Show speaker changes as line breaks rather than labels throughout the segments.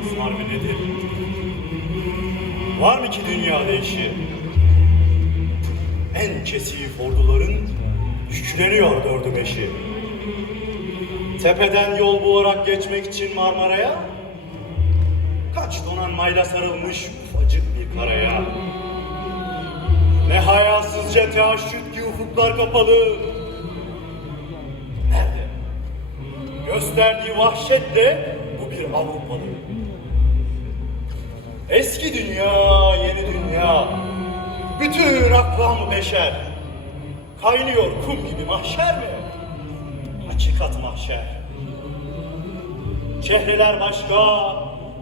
Asmar mı nedir? Var mı ki dünyada işi? En kesif orduların yükleniyor dördü beşi. Tepeden yol bularak geçmek için Marmara'ya, kaç donanmayla sarılmış ufacık bir karaya. Ne hayasızca teaşüt ki ufuklar kapalı. Gösterdiği vahşetle bu bir Avrupalı. Eski dünya, yeni dünya. Bütün aklamı beşer. Kaynıyor kum gibi mahşer mi? Hakikat mahşer. Çehreler başka,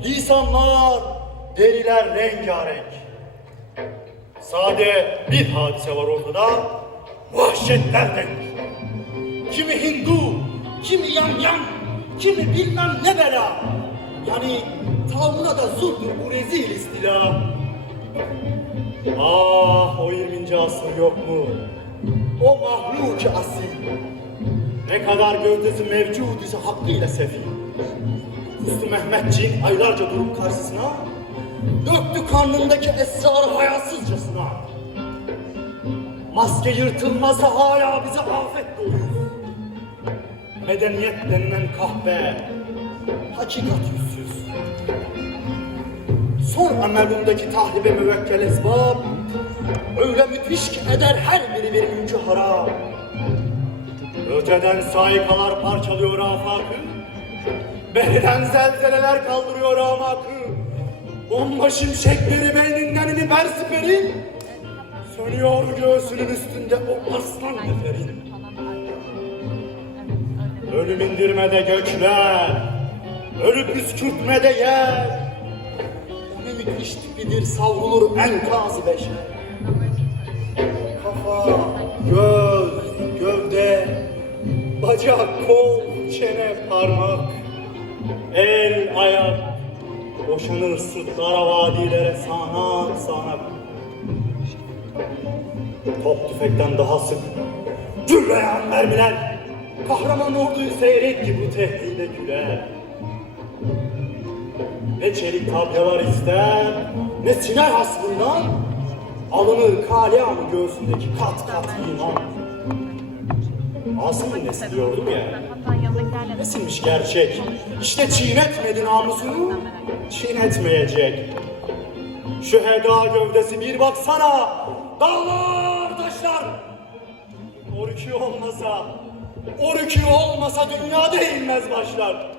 lisanlar, deriler rengarenk. Sade bir hadise var ortada, vahşetler denk. Kimi Hindu, kimi yan yan, kimi bilmem ne bela. Yani tavrına da zulmür bu rezil istila. Ah o 20. asır yok mu? O mahluk asil. Ne kadar gövdesi mevcud ise hakkıyla sefil. Kustu Mehmetçiğin aylarca durup karşısına, döktü karnındaki esrarı hayasızcasına. Maske yırtılmazsa hala bize afet doğuyor. Medeniyet denilen kahve, hakikat yüzsüz. Son amelundaki tahribe müvekkel esbab, öyle müthiş ki eder her biri bir mülkü harap. Öteden saikalar parçalıyor afakı, beriden zelzeleler kaldırıyor amakı. Bomba şimşekleri beyninden iniber siperin, sönüyor göğsünün üstünde o aslan neferin. Ölüm indirmede gökler, ölüp püskürtmede yer. O ne müthiş tipidir savrulur enkaz beşer. Kafa, göz, gövde, bacak, kol, çene, parmak, el, ayak, boşanır sırtlara, vadilere, sağanak, sağanak. Top tüfekten daha sık, gürleyen mermiler, kahraman orduyu seyret ki bu tehdide güler. Ne çelik tabyalar ister, ne siner hasbından, alınır kalyanı göğsündeki kat kat iman. Asım'ın nesi diyordum ya, nesilmiş gerçek. İşte çiğnetmedi namusunu, çiğnetmeyecek. Şu heda gövdesi bir baksana, dağlar taşlar. Rükû olmasa, o rükû olmasa dünyada inmez başlar.